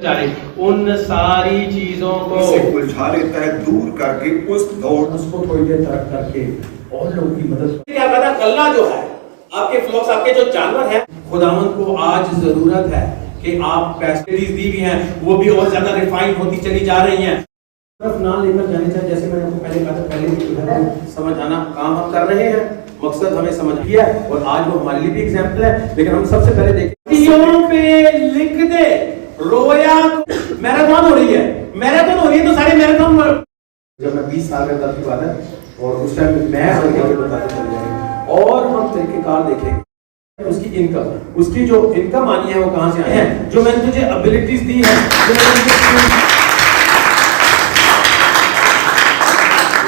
ان ساری چیزوں کو الجھا لیتا ہے، دور کر کے اس دور اس کو تھوڑی دیر ترک کر کے اور لوگوں کی مدد. کیا کہتا ہے اللہ جو ہے آپ کے فلوکس، آپ کے جو جانور ہیں، خداوند کو آج ضرورت ہے کہ آپ فیسلٹیز دی بھی ہیں وہ بھی اور زیادہ ریفائن ہوتی چلی جا رہی ہیں. طرف نہ لے کر جانے چاہیے. جیسے میں نے آپ کو پہلے کہا تھا، پہلے بھی جو ہے سمجھانا کام ہم کر رہے ہیں، مقصد ہمیں سمجھ گیا ہے اور آج وہ ہمارے لیے بھی ایگزامپل ہے. لیکن ہم سب سے پہلے دیکھیں پہ لکھ دے رویا. میراتھن ہو رہی ہے تو سارے میراتھن. جب میں 20 سال کا کی بات ہے اور اس ٹائم میں بتاتے چلے جائیں گے اور ہم طریقہ کار دیکھیں اس کی انکم، اس کی جو انکم آنی ہے وہ کہاں سے آئی ہے، جو میں نے تجھے ابیلٹیز دی ہیں،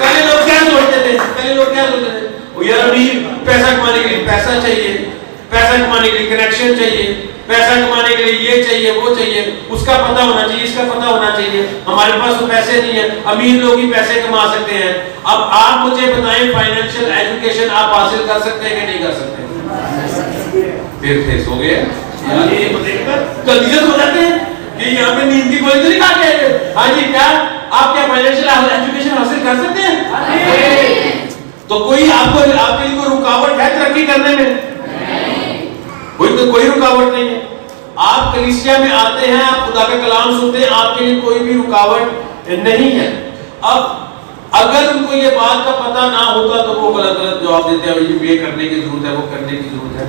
پہلے لوگ کیا سوچتے تھے وہ یار ابھی پیسہ کمانے کے لیے پیسہ چاہیے، پیسہ کمانے کے لیے کنیکشن چاہیے، پیسہ کمانے کے لیے یہ چاہیے وہ چاہیے، اس کا پتہ ہونا چاہیے، اس کا پتہ ہونا چاہیے. ہمارے پاس تو پیسے نہیں ہیں، امیر لوگ ہی پیسے کما سکتے ہیں. اب آپ مجھے بتائیں فائنینشیل ایجوکیشن آپ حاصل کر سکتے ہیں کہ نہیں کر سکتے؟ پھر فیس ہو گئے کنفیوژن ہو جاتے ہیں کہ یہاں پہ نیند کی گولی تو نہیں کھا کے ہاں جی کیا آپ کیا فائنینشیل ایجوکیشن حاصل کر سکتے ہیں؟ تو کوئی آپ کے لیے کوئی رکاوٹ ہے ترقی کرنے میں؟ کوئی رکاوٹ نہیں ہے. آپ کلیسیا میں آتے ہیں، آپ خدا کا کلام سنتے ہیں، آپ کے لیے کوئی بھی رکاوٹ نہیں ہے. اب اگر ان کو یہ بات کا پتہ نہ ہوتا تو وہ غلط جواب دیتے ہیں، یہ کرنے کی ضرورت ہے، وہ کرنے کی ضرورت ہے.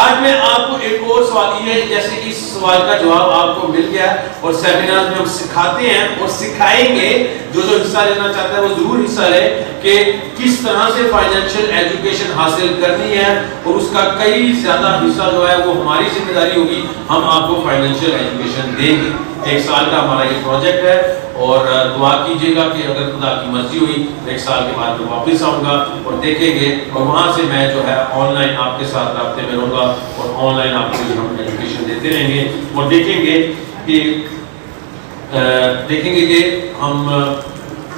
آج میں آپ کو ایک اور سوال یہ ہے، جیسے اس سوال کا جواب آپ کو مل گیا اور سیمینار میں ہم سکھاتے ہیں اور سکھائیں گے. جو حصہ لینا چاہتا ہے وہ ضرور حصہ لے کہ کس طرح سے فائنینشیل ایجوکیشن حاصل کرنی ہے اور اس کا کئی زیادہ حصہ جو ہے وہ ہماری ذمہ داری ہوگی. ہم آپ کو فائنینشیل ایجوکیشن دیں گے. 1 سال کا ہمارا یہ پروجیکٹ ہے اور دعا کیجئے گا کہ اگر خدا کی مرضی ہوئی 1 سال کے بعد میں واپس آؤں گا اور دیکھیں گے اور وہاں سے میں جو ہے آن لائن آپ کے ساتھ رابطے میں رہوں گا اور آن لائن آپ کو ہم ایجوکیشن دیتے رہیں گے اور دیکھیں گے کہ ہم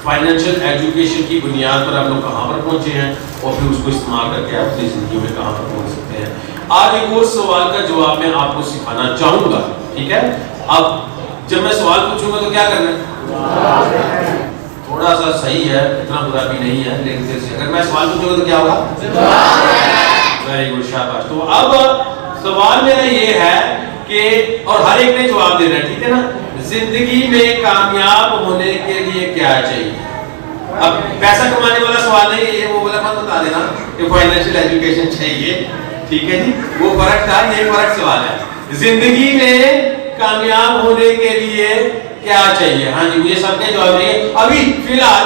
فائنینشیل ایجوکیشن کی بنیاد پر آپ لوگ کہاں پر پہنچے ہیں اور پھر اس کو استعمال کر کے آپ اپنی زندگی میں کہاں پر پہنچ سکتے ہیں. آج ایک اور سوال کا جواب میں آپ کو سکھانا چاہوں گا. ٹھیک ہے، اب جب میں سوال پوچھوں گا تو کیا کرنا ہے؟ تھوڑا سا صحیح ہے، اتنا برا بھی نہیں ہے، لیکن پھر سے اگر میں سوال پوچھوں گا تو کیا ہوگا؟ ویری گڈ، شاباش. تو اب سوال میرا یہ ہے کہ اور ہر ایک نے جواب دینا ہے، ٹھیک ہے نا؟ زندگی میں کامیاب ہونے کے لیے کیا چاہیے؟ اب پیسہ کمانے والا سوال نہیں ہے، وہ بولا مت بتا دینا کہ فائنینشیل ایجوکیشن چاہیے. ٹھیک ہے جی، وہ فرق تھا، یہ فرق سوال ہے. زندگی میں کامیاب ہونے کے لیے کیا چاہیے؟ ہاں جی، مجھے سب کے جواب دیں. ابھی فی الحال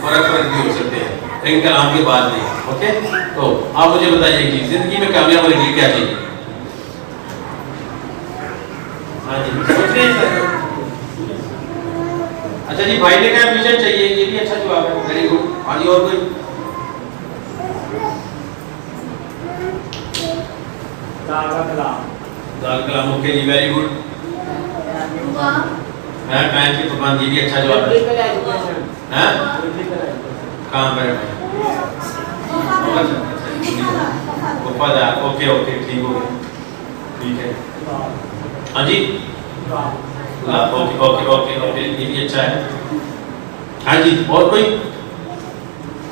فرق بھی ہو سکتے ہیں لیکن کلام کے بعد نہیں. اوکے، تو آپ مجھے بتائیے کہ زندگی میں کامیاب ہونے کے لیے کیا چاہیے؟ ہاں جی، سوچ رہے ہیں سر. اچھا جی، بھائی نے کہا ویژن چاہیے، یہ بھی اچھا جواب ہے. Very good. ہاں جی، اور کوئی؟ دال کلام. اوکے جی، ویری گڈ. ٹائم کی پابندی، یہ بھی اچھا جواب ہے. کام پر وفادار. اوکے ٹھیک ہو گیا. ٹھیک ہے. ہاں جی، اوکے یہ بھی اچھا ہے. ہاں جی، اور کوئی؟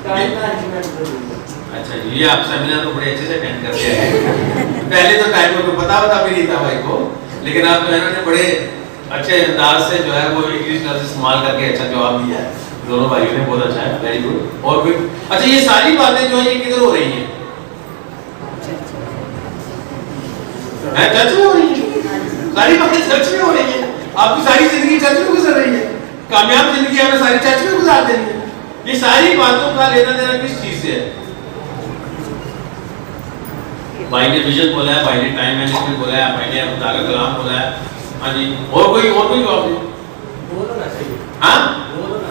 اچھا جی، یہ آپ سیمینار کو بڑے اچھے سے اٹینڈ کرتے ہیں. پہلے تو ٹائم کو پتا بھی نہیں تھا بھائی کو، لیکن آپ جو ہے نے بڑے اچھے انداز سے جو ہے وہ انگلش لفظ استعمال کر کے اچھا جواب دیا ہے. دونوں بھائیوں نے بہت اچھا ہے. Very good. اور کوئی؟ اچھا، یہ ساری باتیں جو ہیں یہ کدھر ہو رہی ہیں؟ چرچ میں ہو رہی ہیں. ساری باتیں چرچ میں ہو رہی ہیں. آپ کی ساری زندگی چرچ میں گزر رہی ہے. کامیاب زندگی ہمیں ساری چرچ میں گزار دینی ہے. یہ ساری باتوں کا لینا دینا کس چیز سے ہے؟ بھائی نے ویژن بولا ہے، بھائی نے ٹائم مینجمنٹ بولا ہے، بھائی نے خدا کا کلام بولا ہے. ہاں جی، اور کوئی جواب دیں. گول ہونا چاہیے. ہاں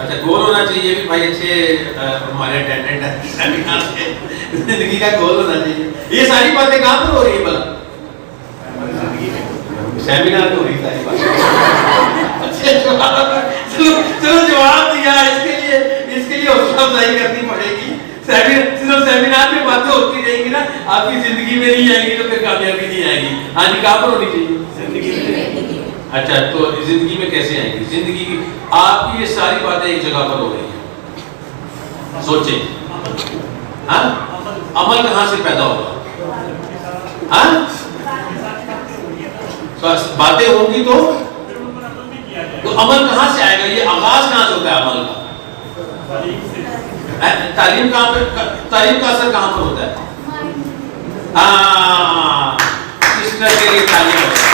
اچھا، گول ہونا چاہیے. یہ بھی بھائی اچھے ہمارے اٹینڈنٹ ہیں. زندگی کا گول ہونا چاہیے. یہ ساری باتیں کہاں پر ہو رہی ہے بھلا؟ سیمینار میں ہو رہی ساری باتیں. چلو جواب دیا. اس کے لیے حوصلہ افزائی کرنی پڑے گی. صرف سیمینار میں باتیں ہوتی رہیں گی نا، آپ کی زندگی میں نہیں آئیں گی تو پھر کامیابی نہیں آئے گی. ہاں جی، کہاں پر ہونی چاہیے زندگی میں؟ اچھا تو زندگی میں کیسے آئیں گی؟ زندگی کی آپ کی یہ ساری باتیں ایک جگہ پر ہو رہی ہیں، سوچیں ہاں عمل کہاں سے پیدا ہوگا؟ ہاں باتیں ہوں گی تو عمل کہاں سے آئے گا؟ یہ آغاز کہاں سے ہوتا ہے عمل کا؟ تعلیم کہاں پہ، تعلیم کا اثر کہاں پر ہوتا ہے؟ ہاں سسٹر کے لیے تعلیم ہوتا ہے،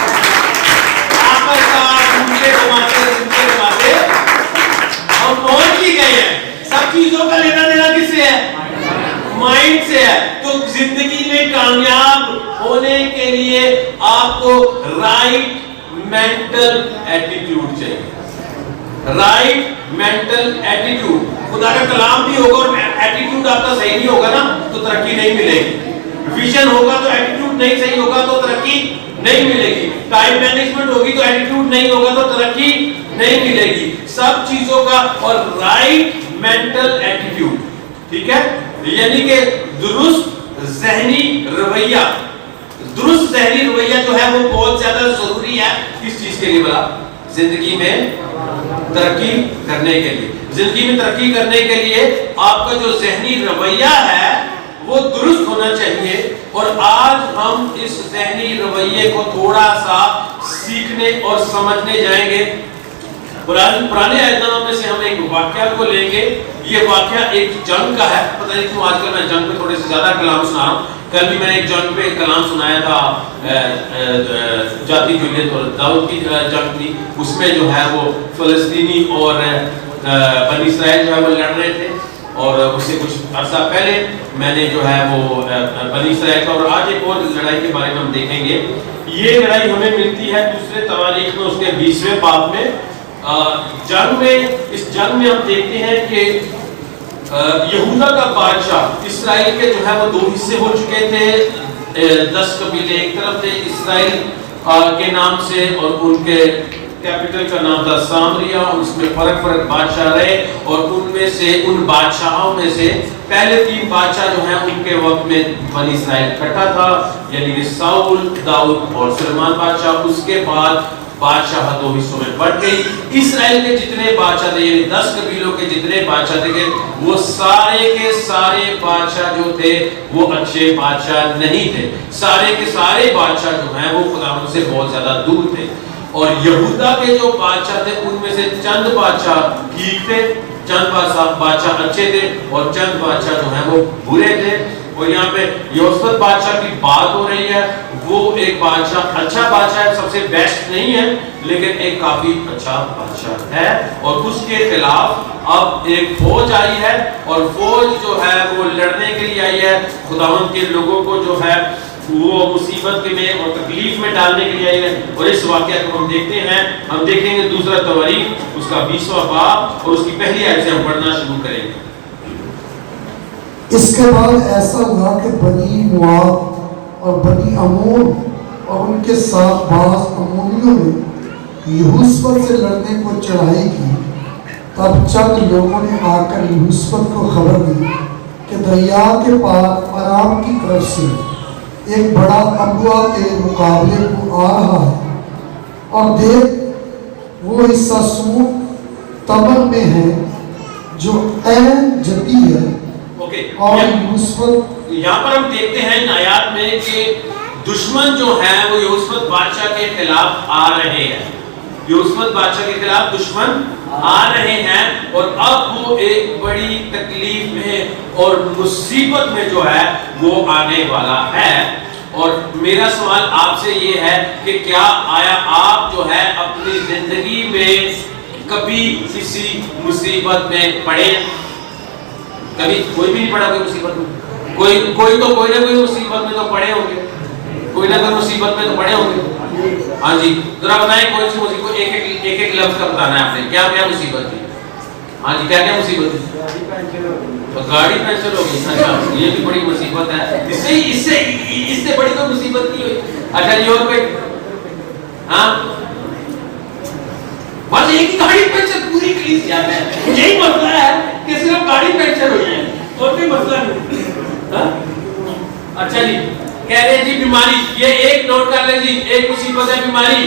آخر کار جھوٹے گھماتے ہم پہنچ ہی گئے ہیں۔ سب چیزوں کا لینا دینا کس سے ہے؟ مائنڈ سے ہے۔ تو زندگی میں کامیاب ہونے کے لیے آپ کو رائٹ مینٹل ایٹیٹیوڈ چاہیے، رائٹ مینٹل ایٹیٹیوڈ۔ خدا کا کلام بھی ہوگا اور ایٹیٹیوڈ آپ کا صحیح نہیں ہوگا نا تو ترقی نہیں ملے گی، ویژن ہوگا تو ایٹیٹیوڈ نہیں صحیح ہوگا تو ترقی نہیں ملے گی، ٹائم مینجمنٹ ہوگی تو ایٹیٹیوڈ نہیں ہوگا تو ترقی نہیں ملے گی، سب چیزوں کا اور رائٹ مینٹل ایٹیٹیوڈ، ٹھیک ہے؟ یعنی کہ درست ذہنی رویہ، درست ذہنی رویہ جو ہے وہ بہت زیادہ ضروری ہے کس چیز کے لیے بلا؟ زندگی میں ترقی کرنے کے لیے۔ زندگی میں ترقی کرنے کے لیے آپ کا جو ذہنی رویہ ہے وہ درست ہونا چاہیے، اور آج ہم اس ذہنی رویے کو تھوڑا سا سیکھنے اور سمجھنے جائیں گے۔ پرانے آیت نامہ میں سے ہم ایک واقعہ کو لیں گے، یہ واقعہ ایک جنگ کا ہے۔ پتہ نہیں کیوں آج کل میں جنگ پہ تھوڑے سے زیادہ کلام سنا رہا ہوں، کل بھی میں نے ایک جنگ پہ کلام سنایا تھا، جاتی جولیت اور داؤد کی جنگ تھی، اس میں جو ہے وہ فلسطینی اور بنی اسرائیل جو ہے وہ لڑ رہے تھے، اور اس سے کچھ عرصہ پہلے میں نے جو ہے وہ بنی اسرائیل کا، اور آج ایک اور لڑائی کے بارے میں ہم دیکھیں گے۔ یہ لڑائی ہمیں ملتی ہے دوسرے تواریخ میں اس کے 20ویں باب میں۔ جنگ میں، اس جنگ میں ہم دیکھتے ہیں کہ یہودا کا بادشاہ، اسرائیل کے جو ہے وہ 2 حصے ہو چکے تھے، 10 قبیلے ایک طرف تھے اسرائیل کے نام سے، اور ان کے کیپٹل کا نام تھا سامریا، اس میں فرق بادشاہ رہے، اور ان میں سے ان بادشاہوں میں سے پہلے 3 بادشاہ جو ہیں ان کے وقت میں بنی اسرائیل اکٹھا تھا، یعنی کہ ساؤل، داؤد اور سلیمان بادشاہ۔ اس کے بعد بادشاہ 2 حصوں میں بٹ گئی۔ اسرائیل کے جتنے بادشاہ تھے، یعنی 10 قبیلوں کے جتنے بادشاہ تھے، وہ سارے کے سارے بادشاہ جو تھے وہ اچھے بادشاہ نہیں تھے، سارے کے سارے بادشاہ جو ہیں وہ خداوند سے بہت زیادہ دور تھے، اور یہودا کے جو بادشاہ تھے ان میں سے چند بادشاہ ٹھیک تھے، چند بادشاہ اچھے تھے، اور چند بادشاہ جو ہیں وہ برے تھے۔ اور یہاں پہ یہوشافط بادشاہ کی بات ہو رہی ہے، وہ ایک بادشاہ اچھا بادشاہ ہے، سب سے بیسٹ نہیں ہے لیکن ایک کافی اچھا بادشاہ ہے، اور اس کے خلاف اب ایک فوج آئی ہے، اور فوج جو ہے وہ لڑنے کے لیے آئی ہے، خداوند کے لوگوں کو جو ہے وہ مصیبت میں اور تکلیف میں ڈالنے کے لیے آئی ہے۔ اور اس واقعہ کو ہم دیکھتے ہیں، ہم دیکھیں گے دوسرا تواریخ اس کا 20واں باب اور اس کی پہلی آیت سے ہم پڑھنا شروع کریں گے۔ اس کے بعد ایسا ہوا کہ بنی مواب اور بنی عمون اور ان کے ساتھ بعض امونیوں نے یہوشافط سے لڑنے کو چڑھائی کی۔ تب چند لوگوں نے آ کر یہوشافط کو خبر دی کہ دریا کے پار آرام کی طرف سے ایک بڑا ابوا کے مقابلے کو آ رہا ہے، اور دیکھ وہ حصہ سور تبر میں ہے جو عین جدی ہے۔ اور یہاں پر ہم دیکھتے ہیں ان آیات میں کہ دشمن جو ہیں وہ یہوشافط بادشاہ کے خلاف آ رہے ہیں، یہوشافط بادشاہ کے خلاف دشمن آ رہے ہیں، اور اب وہ ایک بڑی تکلیف میں اور مصیبت میں جو ہے وہ آنے والا ہے۔ اور میرا سوال آپ سے یہ ہے کہ کیا آیا آپ جو ہے اپنی زندگی میں کبھی کسی مصیبت میں پڑے؟ کبھی کوئی بھی نہیں پڑا کوئی مصیبت میں، کوئی تو کوئی نہ کوئی مصیبت میں تو پڑے ہوں گے، کوئی نہ کوئی مصیبت میں تو پڑے ہوں گے۔ ہاں جی ذرا بتائیں کون سی مصیبت، ایک لفظ کا بتانا ہے آپ نے، کیا مصیبت تھی؟ ہاں جی کیا مصیبت تھی؟ گاڑی پنچر ہو گئی، اچھا یہ بھی بڑی مصیبت ہے، اس سے بڑی کوئی مصیبت نہیں ہوئی۔ اچھا جی اور کوئی؟ ہاں بس ایک ہی گاڑی پنچر پوری کلیسیا میں، یہی مسئلہ ہے کہ صرف گاڑی پنچر ہوئی ہے اور کوئی مسئلہ نہیں۔ اچھا جی کہہ رہے جی بیماری، یہ ایک نوٹ کر لیں جی، ایک مصیبت ہے بیماری،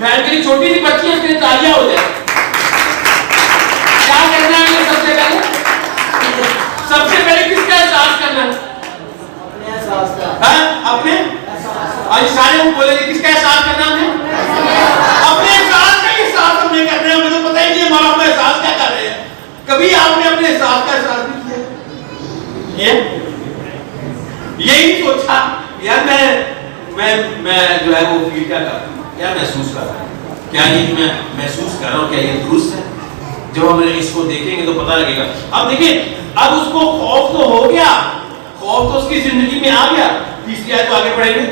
بہن کے لیے چھوٹی سی بچی ہے اس کے لیے تالیاں ہو جائے. کیا کرنا ہے سب سے پہلے کس کا احساس کرنا ہے؟ اپنے آج سارے وہ بولے کس کا احساس کرنا ہے؟ اپنے احساس کا احساس ہم نے کرنا ہے. ہمیں تو پتہ ہی نہیں ہمارا اپنا احساس کیا کر رہے ہیں. کبھی آپ نے اپنے احساس کا احساس نہیں کیا؟ یہی سوچا یار میں جو ہے وہ فیل کیا کر رہا ہوں, کیا محسوس کر رہا ہوں, کیا یہ میں محسوس کر رہا ہوں کیا یہ درست ہے؟ جب ہم اس کو دیکھیں گے تو پتہ لگے گا. اب دیکھیں اب اس کو خوف تو ہو گیا, خوف تو اس کی زندگی میں آ گیا. تیسری آیت تو آگے پڑھیں گے.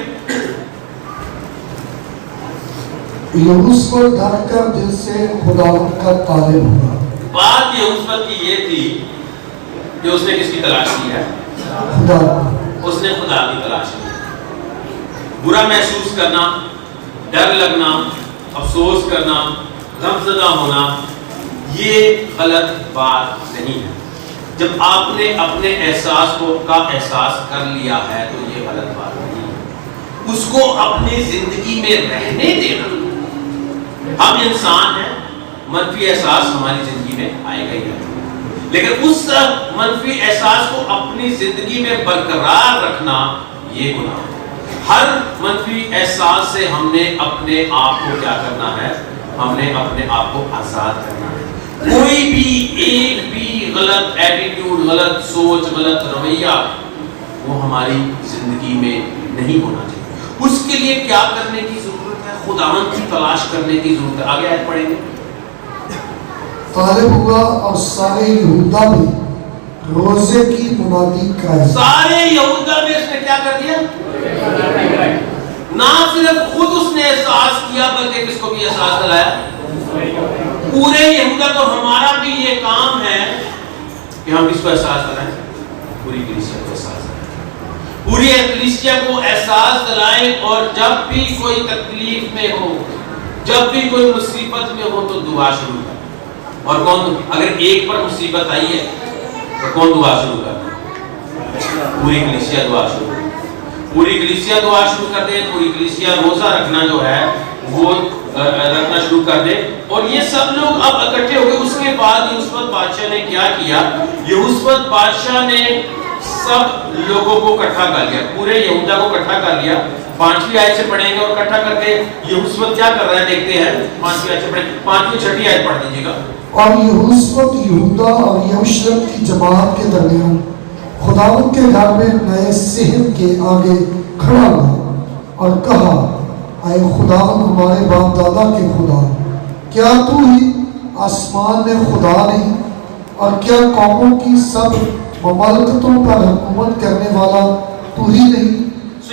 یہوس پر ڈر کر دل سے خداوند کا طالب ہوا. بات یہوس کی یہ تھی کہ اس نے کس کی تلاش کی ہے؟ خدا. اس نے خدا کی تلاش کی. برا محسوس کرنا, ڈر لگنا, افسوس کرنا, غمزدہ ہونا, یہ غلط بات نہیں ہے. جب آپ نے اپنے احساس کا احساس کر لیا ہے تو یہ غلط بات نہیں ہے. اس کو اپنی زندگی میں رہنے دینا. ہم انسان ہیں, منفی احساس ہماری زندگی میں آئے گا ہی ہے, لیکن اس منفی احساس کو اپنی زندگی میں برقرار رکھنا یہ گناہ ہے. ہر منفی احساس سے ہم نے اپنے آپ کو کیا کرنا ہے؟ ہم نے اپنے آپ کو آزاد کرنا ہے. کوئی بھی ایک بھی غلط ایٹیٹیوڈ, غلط سوچ, غلط رویہ وہ ہماری زندگی میں نہیں ہونا چاہیے. اس کے لیے کیا کرنے کی ضرورت ہے؟ خداوند کی تلاش کرنے کی ضرورت ہے. آگے آیت پڑھیں گے. طالب ہوا اور سارے یہودا میں روزے کی منادی کرائی. سارے یہودا میں اس نے کیا کر دیا؟ نہ صرف خود اس نے احساس کیا بلکہ کس کو بھی احساس دلایا؟ پورے یہودا کو. ہمارا بھی یہ کام ہے کہ ہم کس کو احساس دلائیں؟ پوری کلیسیا کو احساس دلائیں. پوری کلیسیا کو احساس دلائیں. اور جب بھی کوئی تکلیف میں ہو, جب بھی کوئی مصیبت میں ہو تو دعا شروع کریں. اور کون, اگر ایک پر مصیبت آئی ہے تو کون دعا شروع کر دے؟ پوری کلیسیا دعا شروع کر دے. پوری کلیسیا دعا شروع کر دے. پوری کلیسیا روزہ رکھنا جو ہے وہ رکھنا شروع کر دے. اور یہ سب لوگ اب اکٹھے ہو گئے. اس کے بعد یہوشافط بادشاہ نے کیا کیا؟ یہوشافط بادشاہ نے سب لوگوں کو اکٹھا کر لیا, پورے یہودا کو اکٹھا کر لیا. 5ویں آیت سے پڑھیں گے اور اکٹھا کر کے یہوشافط کیا کر رہا ہے دیکھتے ہیں. 5ویں آیت سے پڑھیں, 5ویں 6ویں آیت پڑھ دیجیے گا. اور یہوشافط یہودا اور یروشلم کی جماعت کے درمیان خداوند کے گھر میں نئے صحن کے آگے کھڑا ہوا اور کہا, اے خداوند ہمارے باپ دادا کے خدا, کیا تو ہی آسمان میں خدا نہیں, اور کیا قوموں کی سب مملکتوں پر حکومت کرنے والا تو ہی نہیں؟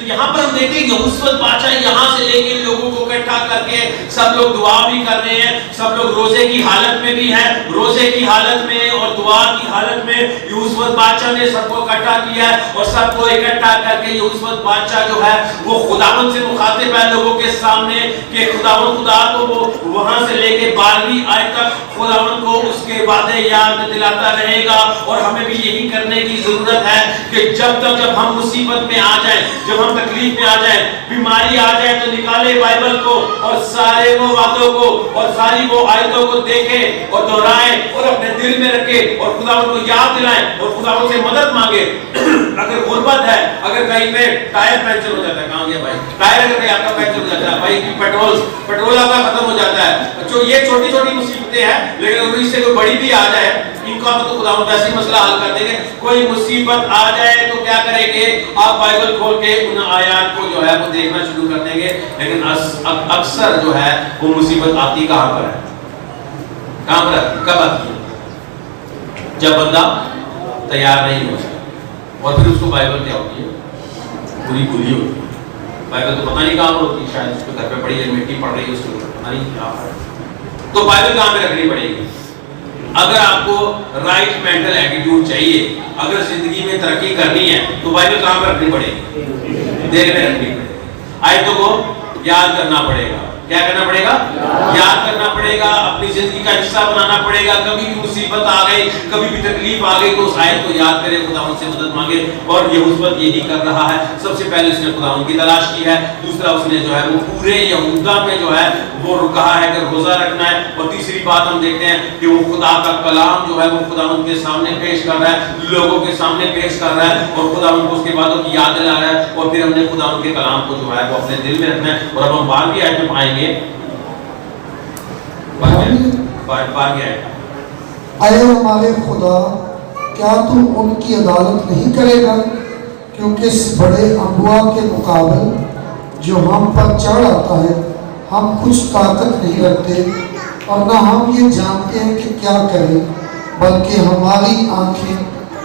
یہاں پر ہم دیکھیں یہوشافط بادشاہ یہاں سے لے کے لوگوں کو اکٹھا کر کے سب لوگ دعا بھی کر رہے ہیں. سب لوگ روزے کی حالت میں بھی ہیں. روزے کی حالت میں اور دعا کی حالت میں یہوشافط بادشاہ نے سب کو اکٹھا کیا ہے. اور سب کو اکٹھا کر کے یہوشافط بادشاہ جو ہے وہ خداوند سے مخاطب ہے لوگوں کے سامنے کہ خداوند خدا کو وہ وہاں سے لے کے 12ویں آیت تک خداوند کو اس کے وعدے یاد دلاتا رہے گا. اور ہمیں بھی یہی کرنے کی ضرورت ہے کہ جب ہم مصیبت میں آ جائیں, جب ہم تکلیف میں آ جائیں, بیماری آ جائے تو نکالے بائبل کو اور سارے وہ وعدوں کو اور ساری وہ آیتوں کو دیکھیں اور دہرائیں اور اپنے دل میں رکھیں اور خداوند کو یاد دلائیں اور خداوند سے مدد مانگیں. اگر غربت ہے, اگر کہیں پہ ٹائر پنچر ہو جاتا ہے, کہاں گیا بھائی ٹائر, اگر آپ کا پنچر ہو جاتا ہے بھائی, پیٹرول آپ کا ختم ہو جاتا ہے, جو یہ چھوٹی چھوٹی مصیبتیں ہیں, لیکن اگر اس سے کوئی بڑی بھی آ جائے ان کا تو خداوند ویسے مسئلہ حل کر دیں گے. کوئی مصیبت آ جائے تو کیا کریں گے؟ آپ بائبل کھول کے ان آیات کو جو ہے وہ دیکھنا شروع کر دیں گے. لیکن اکثر جو ہے وہ مصیبت آتی کہاں پر ہے؟ کہاں پر ہے؟ کب آتی ہے؟ جب بندہ تیار نہیں ہو جائے. اور پھر اس کو بائبل کیا ہوتی ہے؟ پوری بھولی ہوتی ہے. بائبل تو پتہ نہیں کہاں پر ہوتی ہے, شاید اس کو گھر پہ پڑھی ہے, مٹی پڑ رہی ہے اس کے اوپر, پتہ نہیں کہاں پر. تو بائبل کہاں پہ رکھنی پڑے گی؟ اگر آپ کو رائٹ مینٹل ایٹیٹیوڈ چاہیے, اگر زندگی میں ترقی کرنی ہے تو بائبل کہاں پہ رکھنی پڑے گی؟ دل میں رکھنی پڑے گی. آیتوں کو یاد کرنا پڑے گا. کیا کرنا پڑے گا؟ یاد کرنا پڑے گا، اپنی زندگی کا حصہ بنانا پڑے گا. کبھی بھی مصیبت آ گئی، کبھی بھی تکلیف آ گئی تو اس آیت کو یاد کرے، خدا ان سے مدد مانگے. اور یہ مثبت یہی کر رہا ہے. سب سے پہلے اس نے خدا ان کی تلاش کی ہے. دوسرا اس نے جو ہے وہ پورے یہودا میں جو ہے وہ کہا ہے کہ روزہ رکھنا ہے. اور تیسری بات ہم دیکھتے ہیں کہ وہ خدا کا کلام جو ہے وہ خدا ان کے سامنے پیش کر رہا ہے، لوگوں کے سامنے پیش کر رہا ہے، اور خدا ان کو اس کے باتوں کی یاد دلا رہا ہے. اور پھر ہم نے خدا ان کے کلام کو جو ہے وہ اپنے دل میں رکھنا ہے. اور اب ہم بارہویں آیت میں پائیں گے، بارہویں آیت، اے ہمارے خدا، کیا تو ان کی عدالت نہیں کرے گا؟ کیونکہ اس بڑے انبوا کے مقابل جو ہم پر چڑھ آتا ہے ہم کچھ طاقت نہیں رکھتے، اور نہ ہم یہ جانتے ہیں کہ کیا کریں، بلکہ ہماری آنکھیں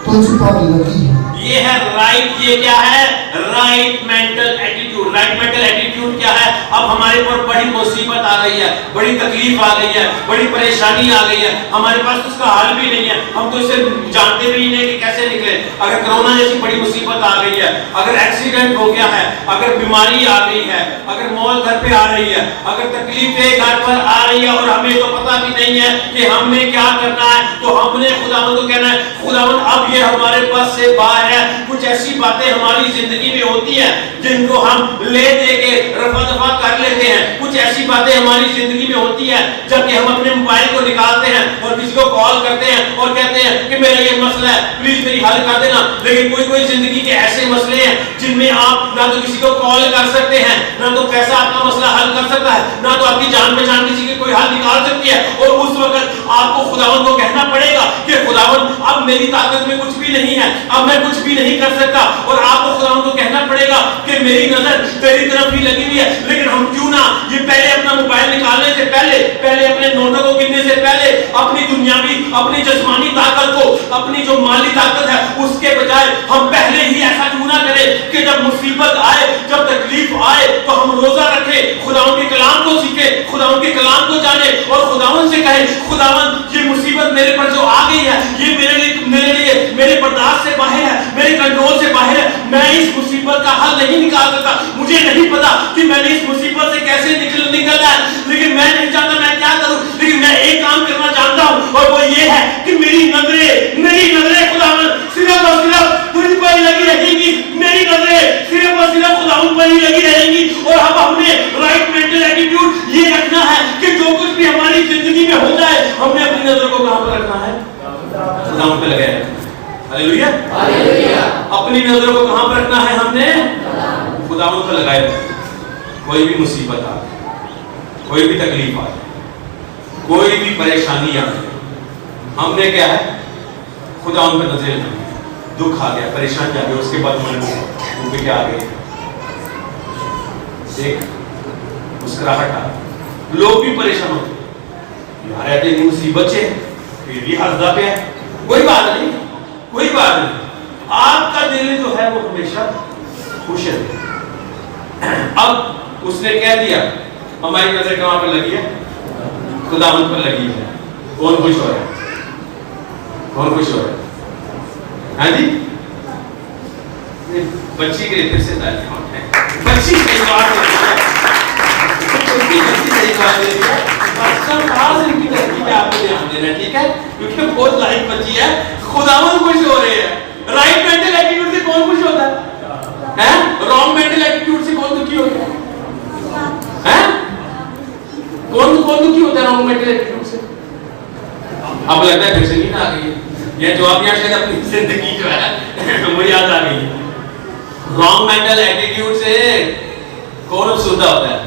تجھ پر لگی ہیں. یہ ہے رائٹ. یہ کیا ہے؟ Right mental attitude. Right mental attitude کیا ہے؟ اب ہمارے پر بڑی مصیبت آ گئی ہے، بڑی تکلیف آ گئی ہے، بڑی پریشانی آ گئی ہے، ہمارے پاس اس کا حل بھی نہیں ہے، ہم تو اسے جانتے بھی نہیں کہ کیسے نکلے. اگر کرونا جیسی بڑی مصیبت آ گئی ہے، اگر ایکسیڈنٹ ہو گیا ہے، اگر بیماری آ گئی ہے، اگر موت گھر پہ آ رہی ہے، اگر تکلیفیں گھر پر آ رہی ہے اور ہمیں تو پتہ بھی نہیں ہے کہ ہم نے کیا کرنا ہے، تو ہم نے خداوند کو کہنا ہے خداوند اب یہ ہمارے بس سے باہر ہے. کچھ ایسی باتیں ہماری زندگی میں ہوتی ہیں جن کو ہم لے دے کے رفع دفع کر لیتے ہیں. کچھ ایسی باتیں ہماری زندگی میں ہوتی ہیں جب کہ ہم اپنے موبائل کو نکالتے ہیں اور کسی کو کال کرتے ہیں اور کہتے ہیں کہ میرا یہ مسئلہ ہے، پلیز میری حل کر دینا. لیکن کوئی زندگی کے ایسے مسئلے ہیں جن میں آپ نہ تو کسی کو کال کر سکتے ہیں، نہ تو پیسہ آپ کا مسئلہ حل کر سکتا ہے، نہ تو آپ کی جان پہچان کسی کی کوئی حل نکال سکتی ہے. اور اس وقت آپ کو خداوند کو کہنا پڑے گا کہ خداوند اب میری طاقت میں کچھ بھی نہیں ہے، اب میں کچھ بھی نہیں کر سکتا. اور آپ کو خداوند کو کہنا پڑے گا کہ میری نظر تیری طرف ہی لگی ہوئی ہے. لیکن ہم کیوں نہ یہ پہلے اپنا موبائل نکالنے سے پہلے اپنے نوٹوں کو گننے سے پہلے اپنی دنیاوی، اپنی جسمانی طاقت کو، اپنی جو مالی طاقت ہے اس کے بجائے ہم پہلے ہی ایسا کیوں نہ کریں کہ جب مصیبت آئے، جب تکلیف آئے تو ہم روزہ رکھیں، خداوند کے کلام کو سیکھیں، خداوند کے کلام کو جانیں اور خداوند سے کہیں خداوند یہ مصیبت میرے پر جو آ گئی ہے یہ میرے لیے میرے برداشت سے باہر ہے، میرے کنٹرول سے باہر ہے. میں اس مصیبت کا حل نہیں نکال سکتا، مجھے نہیں پتا کہ میں نے اس مصیبت سے کیسے نکلنا ہے، لیکن میں نہیں جانتا میں کیا کروں. لیکن میں ایک کام کرنا جانتا ہوں اور وہ یہ ہے کہ میری نظریں خداوند صرف اور صرف تجھ پر ہی لگی رہیں گی. میری نظریں صرف اور صرف خداوند پر ہی لگی رہیں گی. اور اب ہم نے رائٹ مینٹل ایٹیٹیوڈ یہ رکھنا ہے کہ جو کچھ بھی ہماری زندگی میں ہوتا ہے ہم نے اپنی نظر کو کہاں پر رکھنا ہے؟ خداوند پہ لگایا ہے. ہاللیلویا. اپنی نظروں کو کہاں پر رکھنا ہے؟ ہم نے خداوند پہ لگایا ہے. کوئی بھی مصیبت آ جائے، کوئی بھی تکلیف آ جائے، کوئی بھی پریشانی آ جائے، ہم نے کیا ہے خداوند پہ نظر رکھنا. دکھ آ گیا، پریشانی آ گئی، اس کے بعد من پہ کیا آ گئی؟ ایک مسکراہٹ آ گئی. لوگ بھی پریشان ہوتے یار ایسے مصیبت سے پھر بھی ہنستا پہ ہے. کوئی بات نہیں، کوئی بات نہیں، آپ کا دل جو ہے وہ ہمیشہ خوش ہے. اب اس نے کہہ دیا ہماری نظر کہاں پر لگی ہے؟ خداوند پر لگی ہے. کون خوش ہو رہا ہے؟ کون خوش ہو رہا ہے؟ ہاں جی، بچی کے لیے پھر سے تعلیم ہے. بچی صحیح بات ہے، بچی صحیح بات ہے. خاص ان کی ترقی پہ آپ کو دھیان دینا، ٹھیک ہے؟ کیونکہ بہت لائق بچی ہے. خداوند خوش ہو رہے ہیں. رائٹ مینٹل ایٹیٹیوڈ سے کون خوش ہوتا ہے؟ رانگ مینٹل ایٹیٹیوڈ سے کون دکھی ہوتا ہے؟ کون دکھی ہوتا ہے رانگ مینٹل ایٹیٹیوڈ سے؟ اب لگتا ہے پھر سے نہیں آ گئی ہے یہ جواب. یہاں شاید اپنی زندگی جو ہے وہ یاد آ گئی ہے. رانگ مینٹل ایٹیٹیوڈ سے کون افسردہ ہوتا ہے؟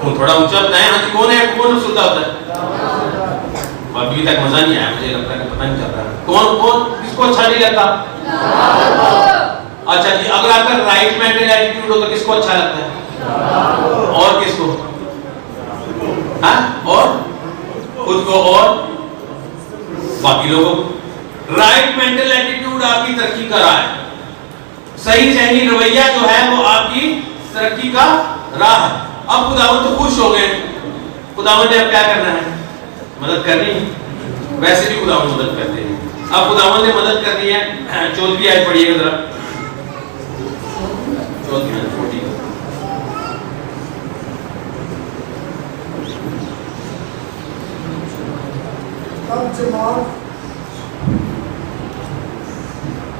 کون تھوڑا اونچا ہوتا ہے؟ ہاں جی، کون افسردہ ہوتا ہے؟ ابھی تک مزہ نہیں آیا، مجھے لگتا ہے کہ پتہ نہیں چلتا کون کس کو اچھا نہیں لگتا. اچھا جی، اگر آپ کا رائٹ مینٹل ایٹیٹیوڈ ہو تو کس کو اچھا لگتا ہے؟ اور کس کو؟ اور خود کو اور باقی لوگوں کو. رائٹ مینٹل ایٹیٹیوڈ آپ کی ترقی کا راہ ہے. صحیح ذہنی رویہ جو ہے وہ آپ کی ترقی کا راہ ہے. اب خداوند تو خوش ہو گئے، خداوند نے اب کیا کرنا ہے؟ مدد کرنی ہے. ویسے بھی خداوند مدد کرتے ہیں. اب خداوند نے مدد کرنی ہے. 14ویں آیت پڑھیے گا ذرا. 14ویں آیت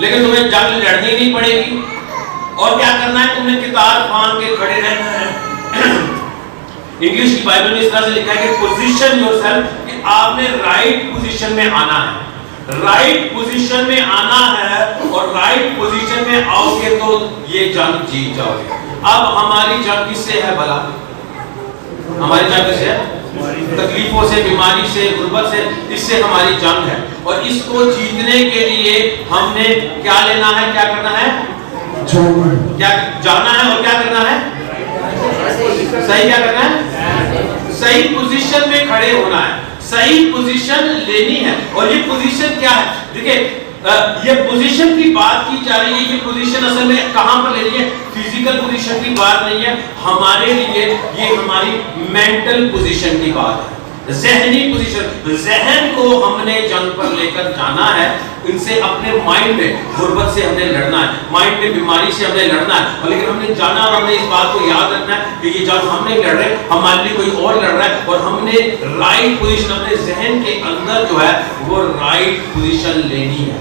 لیکن تمہیں جنگ لڑنی نہیں پڑے گی. اور کیا کرنا ہے؟ تم نے کتار پھاند کے کھڑے رہنا ہے. انگلش کی بائبل میں اس طرح سے لکھا ہے کہ پوزیشن یور سیلف، کہ آپ نے رائٹ پوزیشن میں آنا ہے. رائٹ پوزیشن میں آنا ہے، اور رائٹ پوزیشن میں آؤ گے تو یہ جنگ جیت جاؤ گے. اب ہماری جنگ کس سے ہے بھلا؟ ہماری جنگ کس سے ہے؟ تکلیفوں سے، بیماری سے، غربت سے. اس سے ہماری جنگ ہے. اور اس کو جیتنے کے لیے ہم نے کیا لینا ہے، کیا کرنا ہے؟ کیا جانا ہے اور کیا کرنا ہے؟ صحیح کیا کرنا ہے؟ صحیح پوزیشن میں کھڑے ہونا ہے، صحیح پوزیشن لینی ہے. اور یہ پوزیشن کیا ہے؟ دیکھیں یہ پوزیشن کی بات کی جا رہی ہے. یہ پوزیشن اصل میں کہاں پر لینی ہے؟ فزیکل پوزیشن کی بات نہیں ہے ہمارے لیے، یہ ہماری مینٹل پوزیشن کی بات ہے، ذہنی پوزیشن. ذہن کو ہم نے جنگ پر لے کر جانا ہے. ان سے اپنے مائنڈ میں غربت سے ہم نے لڑنا ہے، مائنڈ میں بیماری سے ہم نے لڑنا ہے. اور لیکن ہم نے جانا اور ہم نے اس بات کو یاد رکھنا ہے کہ یہ جنگ ہم نہیں لڑ رہے، ہمارے لیے کوئی اور لڑ رہا ہے. اور ہم نے رائٹ پوزیشن اپنے ذہن کے اندر جو ہے وہ رائٹ پوزیشن لینی ہے.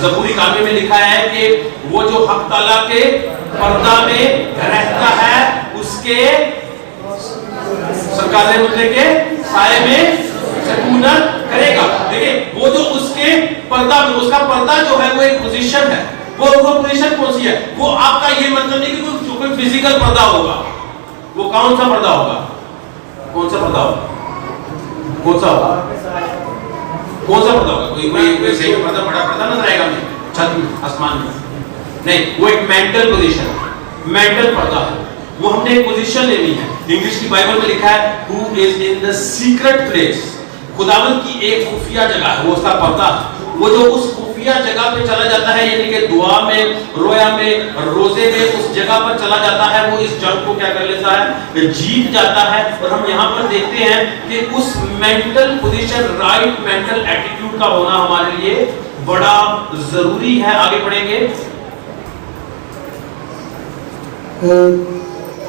زبوری کامے میں لکھا ہے کہ وہ جو حق تعالیٰ کے پردہ میں رہتا ہے اس کے سرکار مطلع کے سائے میں سکونت کرے گا. دیکھیں وہ جو اس کے پردہ میں، اس کا پردہ جو ہے وہ ایک پوزیشن ہے. وہ پوزیشن کون سی ہے؟ وہ آپ کا یہ مطلب نہیں کہ کوئی فزیکل پردہ ہوگا. وہ کون سا پردہ ہوگا؟ کون سا پردہ ہوگا؟ کون سا ہوگا؟ کون سا پردہ ہوگا؟ کوئی صحیح پردہ، بڑا پردہ نظر آئے گا ہمیں چھت میں، آسمان میں؟ نہیں، وہ ایک مینٹل پوزیشن ہے، مینٹل پردہ ہے. وہ ہم نے ایک پوزیشن لینی ہے. انگلش کی بائبل میں لکھا ہے who is in the secret place. خداوند کی ایک خفیہ جگہ ہے، وہ اس کا پردہ ہے. وہ جو اس خفیہ جگہ پہ چلا جاتا ہے، یعنی کہ دعا میں، رویا میں، روزے میں اس جگہ پر چلا جاتا ہے، وہ اس جنگ کو کیا کر لیتا ہے؟ جیت جاتا ہے. اور ہم یہاں پر دیکھتے ہیں کہ اس mental position, right mental attitude کا ہونا ہمارے لیے بڑا ضروری ہے. آگے پڑھیں گے.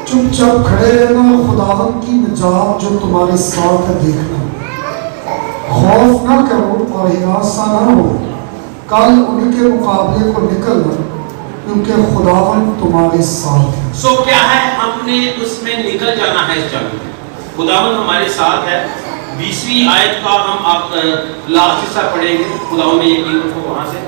چپ چاپ کھڑے رہنا، خداوند کی نجات جو تمہارے ساتھ ہے دیکھنا. خوف نہ کرو اور ہراساں نہ ہو کل ان کے مقابلے کو نکلنا، کیونکہ خداوند تمہارے ساتھ ہے. سو کیا ہے؟ ہم نے اس میں نکل جانا ہے. اس جنگ میں خداوند ہمارے ساتھ ہے. 20ویں آیت کا ہم لاسٹ حصہ پڑھیں گے. خداوند نے یقین کو وہاں سے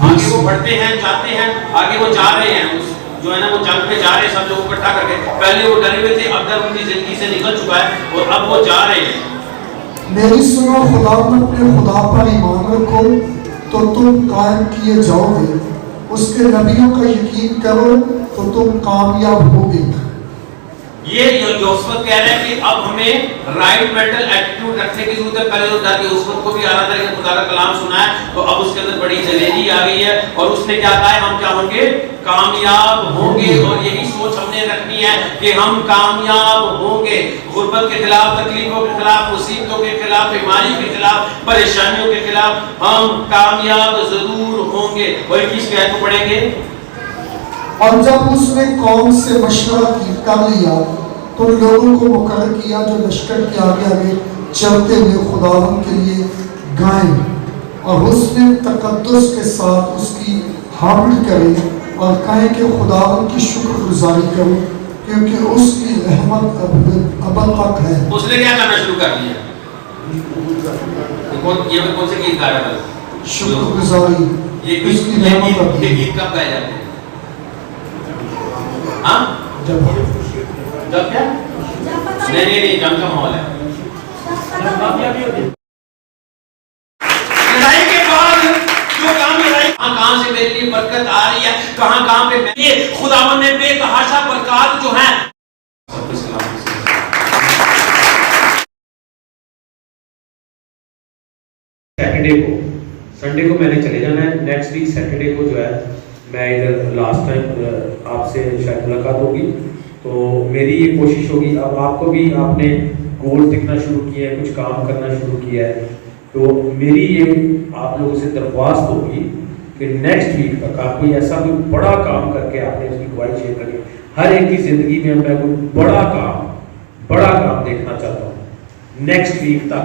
آگے وہ بڑھتے ہیں، جاتے ہیں، آگے وہ جا رہے ہیں، جو ہے نا وہ جنگ پہ جا رہے ہیں سب لوگ اکٹھا کر کے. پہلے وہ ڈرے ہوئے تھے، اب ڈر ان کی زندگی سے نکل چکا ہے اور اب وہ جا رہے ہیں. میری سنو، خداوند اپنے خدا پر ایمان رکھو تو تم قائم کیے جاؤ گے. اس کے نبیوں کا یقین کرو تو تم کامیاب ہوگے. یہ یوسف کہہ رہے ہیں کہ اب ہمیں رائٹ مینٹل ایٹیٹیوڈ رکھنے کی ضرورت ہے. پہلے تو ڈر یوسف کو بھی آ رہا تھا لیکن خدا کا کلام سنا ہے تو اب اس کے اندر بڑی جلیلی آ گئی ہے. اور اس نے کیا کہا ہے؟ ہم کیا ہوں گے؟ کامیاب ہوں گے. اور یہی سوچ ہم نے رکھنی ہے کہ ہم کامیاب ہوں گے. غربت کے خلاف، تکلیفوں کے خلاف، مصیبتوں کے خلاف، بیماری کے خلاف، پریشانیوں کے خلاف ہم کامیاب ضرور ہوں گے. اور 21 آیت کو پڑھیں گے. اور جب اس نے قوم سے مشورہ کر لیا تو لوگوں کو مقرر کیا جو لشکر کے آگے آگے چلتے ہوئے خداوند کے لیے گائیں اور حسن تقدس کے ساتھ اس کی حمد کریں اور کہیں کہ خداوند کی شکر گزاری کرو کیونکہ اس کی رحمت ابد تک ہے. اس نے کیا کرنا شروع کر دیا؟ یہ کون سے گیت گا رہا ہے؟ شکر گزاری. یہ گیت کب گائے جاتے ہیں؟ ہاں جب کیا؟ نہیں جنگ کا ماحول ہے. لڑائی کے بعد جو کام لڑائی کہاں سے میرے لیے برکت آ رہی ہے، کہاں پہ یہ خداوند نے بے تحاشا برکات جو ہیں. سنڈے کو میں نے چلے جانا ہے. نیکسٹ ویک سیٹرڈے کو جو ہے میں ادھر لاسٹ ٹائم آپ سے شاید ملاقات ہوگی. تو میری یہ کوشش ہوگی، اب آپ کو بھی آپ نے گول دکھنا شروع کیا ہے، کچھ کام کرنا شروع کیا ہے، تو میری یہ آپ لوگوں سے درخواست ہوگی کہ نیکسٹ ویک تک آپ کوئی ایسا کوئی بڑا کام کر کے آپ نے اس کی گواہی شیئر کری. ہر ایک کی زندگی میں میں کوئی بڑا کام دیکھنا چاہتا ہوں نیکسٹ ویک تک.